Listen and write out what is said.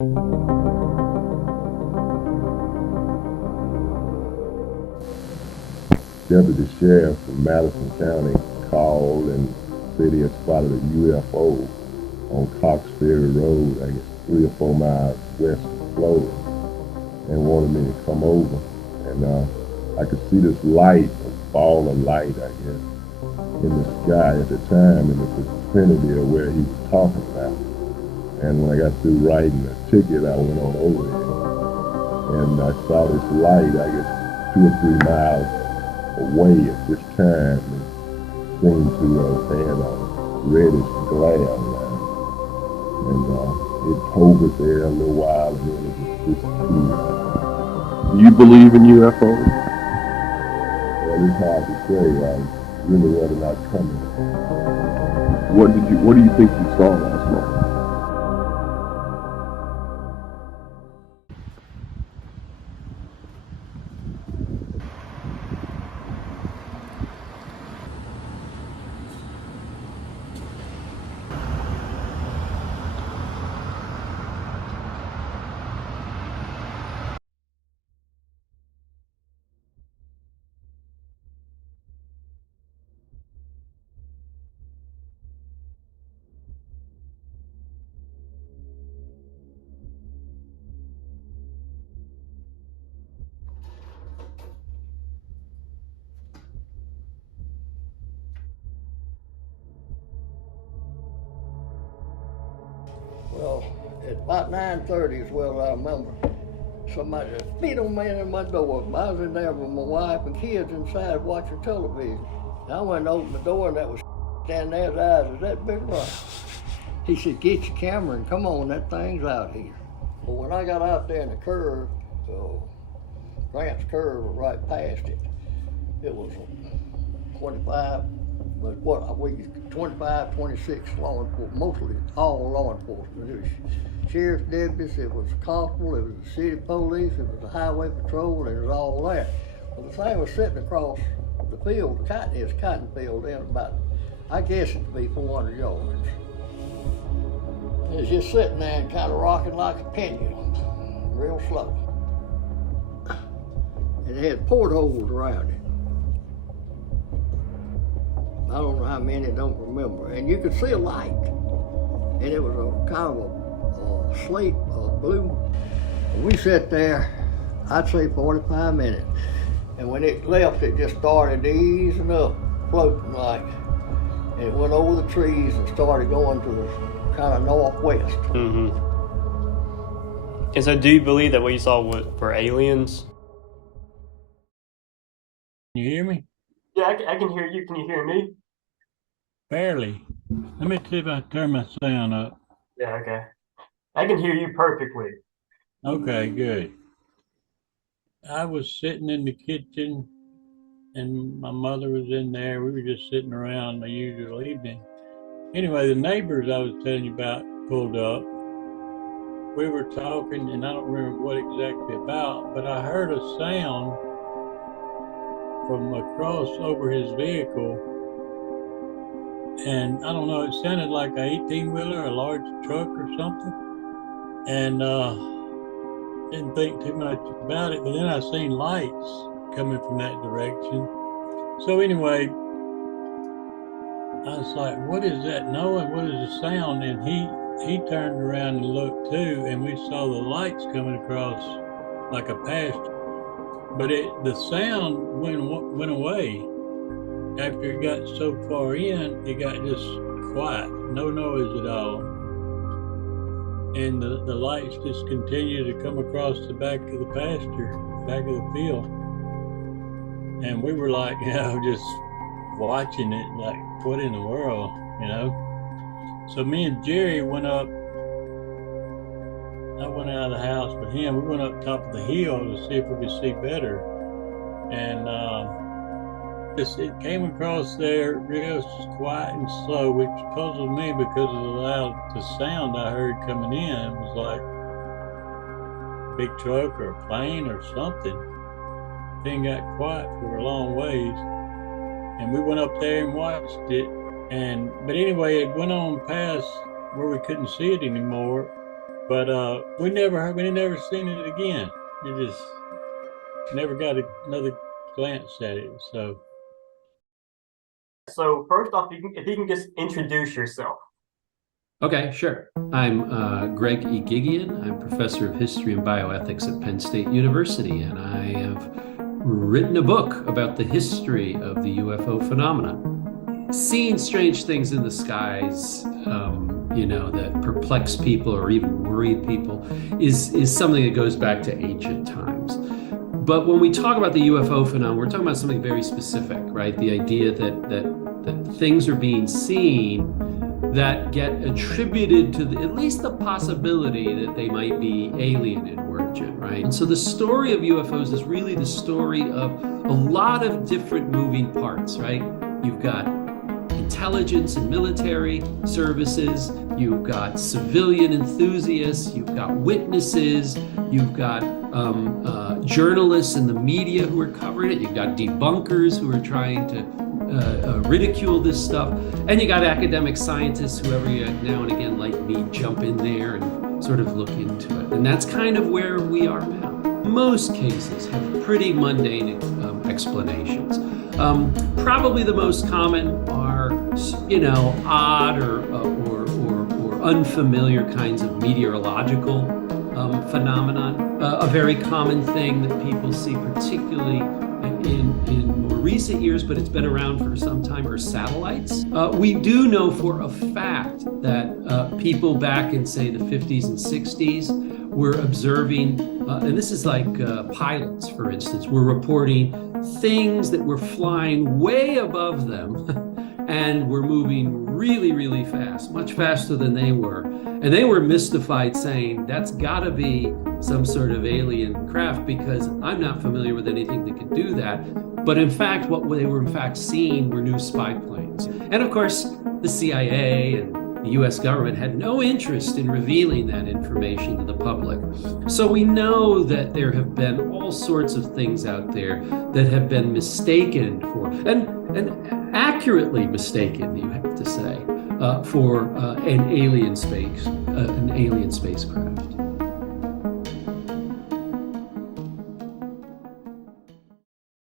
Deputy Sheriff from Madison County called and said he had spotted a UFO on Cox Ferry Road, I guess 3 or 4 miles west of Florida, and wanted me to come over. And I could see this light, a ball of light, I guess, in the sky at the time in the vicinity of where he was talking about. And when I got through writing the ticket, I went on over there. And I saw this light, I guess 2 or 3 miles away at this time, and seemed to have had a reddish glare now. And it hovered there a little while, and then it just disappeared. Do you believe in UFOs? Well, it's hard to say. I really rather not comment. What do you think you saw last night? Well, at about 9:30 is well I remember. Somebody just beat on me in my door. I was in there with my wife and kids inside watching television. And I went and opened the door, and that was standing there, his eyes was that big right. He said, "Get your camera and come on, that thing's out here." Well, when I got out there in the curve, Grant's curve was right past it. It was 25, but what we 25, 26 law enforcement, mostly all law enforcement. It was sheriff's deputies, it was constable, it was the city police, it was the highway patrol, and it was all that. Well, the thing was sitting across the field, his cotton field, in about, I guess it'd be 400 yards. It was just sitting there and kind of rocking like a pendulum, real slow. And it had portholes around it. I don't know how many, don't remember. And you could see a light. And it was a kind of a slate blue. And we sat there, I'd say 45 minutes. And when it left, it just started easing up, floating like. And it went over the trees and started going to the kind of northwest. Mm-hmm. And so do you believe that what you saw were aliens? Can you hear me? Yeah, I can hear you. Can you hear me? Barely. Let me see if I turn my sound up. Yeah, okay. I can hear you perfectly. Okay, good. I was sitting in the kitchen and my mother was in there. We were just sitting around the usual evening. Anyway, the neighbors I was telling you about pulled up. We were talking, and I don't remember what exactly about, but I heard a sound from across over his vehicle, and I don't know, it sounded like an 18-wheeler, a large truck or something, and didn't think too much about it, but then I seen lights coming from that direction. So anyway, I was like, what is that noise? What is the sound? And he turned around and looked too, and we saw the lights coming across like a pasture. But the sound went away. After it got so far in, it got just quiet, no noise at all. And the lights just continued to come across the back of the pasture, back of the field. And we were like, just watching it, like, what in the world, So me and Jerry went up. I went out of the house with him. We went up top of the hill to see if we could see better. And it came across there real quiet and slow, which puzzled me because of the sound I heard coming in. It was like a big truck or a plane or something. Thing got quiet for a long ways. And we went up there and watched it. But anyway, it went on past where we couldn't see it anymore. But we never seen it again. It just never got another glance at it. So first off, if you can just introduce yourself. Okay, sure. I'm Greg E. Gigian. I'm professor of history and bioethics at Penn State University, and I have written a book about the history of the UFO phenomena. Seeing strange things in the skies, that perplex people or even worry people is something that goes back to ancient times. But when we talk about the UFO phenomenon, we're talking about something very specific, right? The idea that things are being seen that get attributed to at least the possibility that they might be alien in origin, right? And so the story of UFOs is really the story of a lot of different moving parts, right? You've got intelligence and military services, you've got civilian enthusiasts, you've got witnesses, you've got journalists and the media who are covering it, you've got debunkers who are trying to ridicule this stuff, and you got academic scientists who every now and again, like me, jump in there and sort of look into it. And that's kind of where we are now. Most cases have pretty mundane explanations. Probably the most common are, odd or unfamiliar kinds of meteorological phenomenon. A very common thing that people see, particularly in more recent years, but it's been around for some time, are satellites. We do know for a fact that people back in, say, the 50s and 60s were observing, and this is like pilots, for instance, were reporting things that were flying way above them and were moving really, really fast, much faster than they were. And they were mystified, saying, that's gotta be some sort of alien craft, because I'm not familiar with anything that can do that. But in fact, what they were in fact seeing were new spy planes. And of course, the CIA and the US government had no interest in revealing that information to the public. So we know that there have been all sorts of things out there that have been mistaken for, and accurately mistaken, you have to say, for an alien spacecraft.